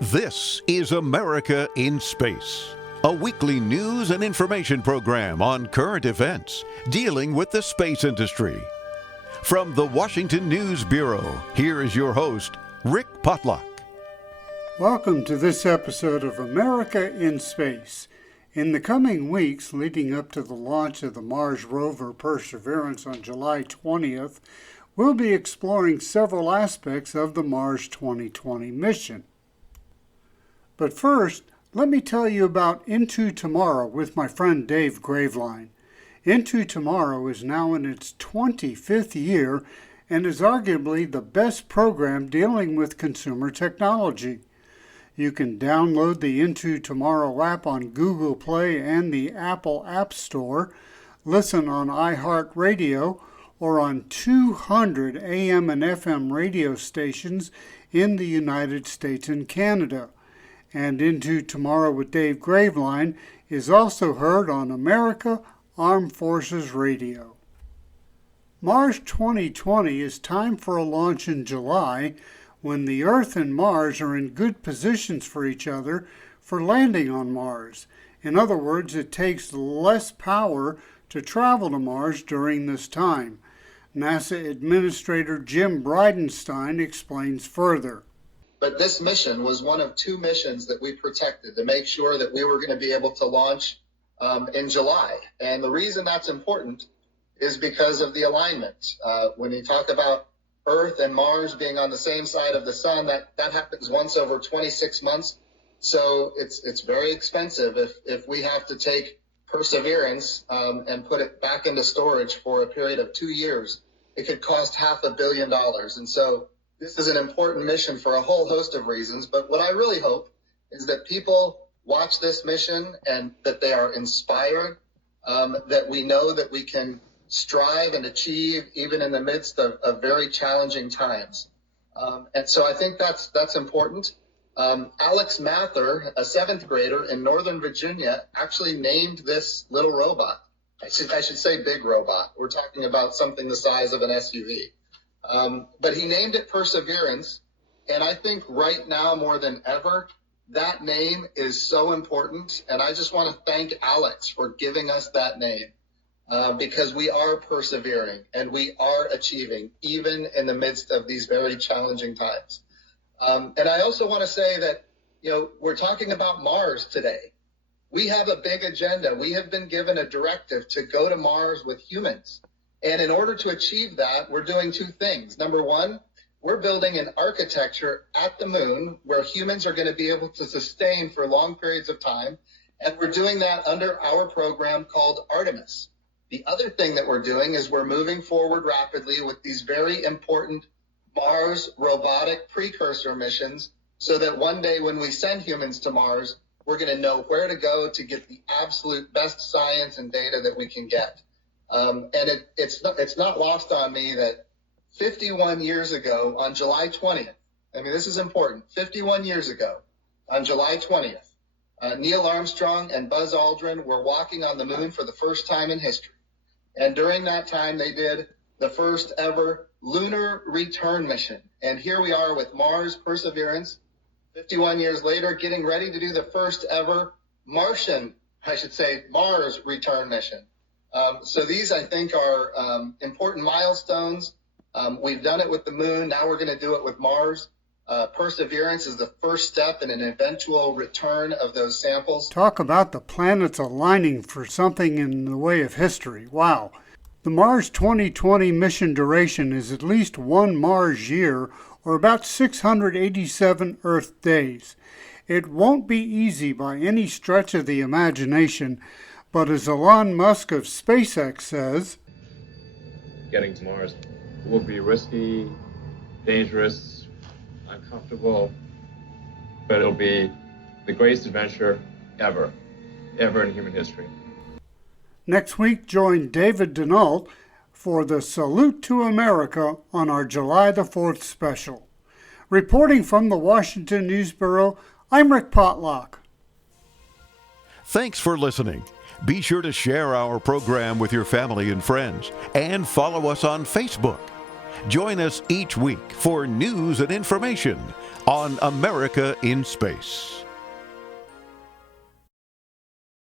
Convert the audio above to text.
This is America in Space, a weekly news and information program on current events dealing with the space industry. From the Washington News Bureau, here is your host, Rick Potlock. Welcome to this episode of America in Space. In the coming weeks leading up to the launch of the Mars rover Perseverance on July 20th, we'll be exploring several aspects of the Mars 2020 mission. But first, let me tell you about Into Tomorrow with my friend Dave Graveline. Into Tomorrow is now in its 25th year and is arguably the best program dealing with consumer technology. You can download the Into Tomorrow app on Google Play and the Apple App Store, listen on iHeartRadio, or on 200 AM and FM radio stations in the United States and Canada. And Into Tomorrow with Dave Graveline is also heard on America Armed Forces Radio. Mars 2020 is timed for a launch in July when the Earth and Mars are in good positions for each other for landing on Mars. In other words, it takes less power to travel to Mars during this time. NASA Administrator Jim Bridenstine explains further. But this mission was one of two missions that we protected to make sure that we were going to be able to launch in July. And the reason that's important is because of the alignment. When you talk about Earth and Mars being on the same side of the sun, that happens once over 26 months. So it's very expensive if we have to take Perseverance and put it back into storage for a period of 2 years. It could cost $500 million. And so this is an important mission for a whole host of reasons, but what I really hope is that people watch this mission and that they are inspired, that we know that we can strive and achieve even in the midst of very challenging times. And so I think that's important. Alex Mather, a seventh grader in Northern Virginia, actually named this little robot. I should say big robot. We're talking about something the size of an SUV. But he named it Perseverance, and I think right now more than ever, that name is so important, and I just want to thank Alex for giving us that name, because we are persevering, and we are achieving, even in the midst of these very challenging times. And I also want to say that, we're talking about Mars today. We have a big agenda. We have been given a directive to go to Mars with humans. And in order to achieve that, we're doing two things. Number one, we're building an architecture at the moon where humans are going to be able to sustain for long periods of time. And we're doing that under our program called Artemis. The other thing that we're doing is we're moving forward rapidly with these very important Mars robotic precursor missions so that one day when we send humans to Mars, we're going to know where to go to get the absolute best science and data that we can get. And it's not lost on me that 51 years ago on July 20th, this is important, 51 years ago on July 20th, Neil Armstrong and Buzz Aldrin were walking on the moon for the first time in history. And during that time, they did the first ever lunar return mission. And here we are with Mars Perseverance, 51 years later, getting ready to do the first ever Mars return mission. So these, I think, are important milestones. We've done it with the moon. Now we're going to do it with Mars. Perseverance is the first step in an eventual return of those samples. Talk about the planets aligning for something in the way of history. Wow. The Mars 2020 mission duration is at least one Mars year, or about 687 Earth days. It won't be easy by any stretch of the imagination, but as Elon Musk of SpaceX says, getting to Mars will be risky, dangerous, uncomfortable, but it'll be the greatest adventure ever in human history. Next week, join David Denault for the Salute to America on our July the 4th special. Reporting from the Washington News Bureau, I'm Rick Potlock. Thanks for listening. Be sure to share our program with your family and friends and follow us on Facebook. Join us each week for news and information on America in Space.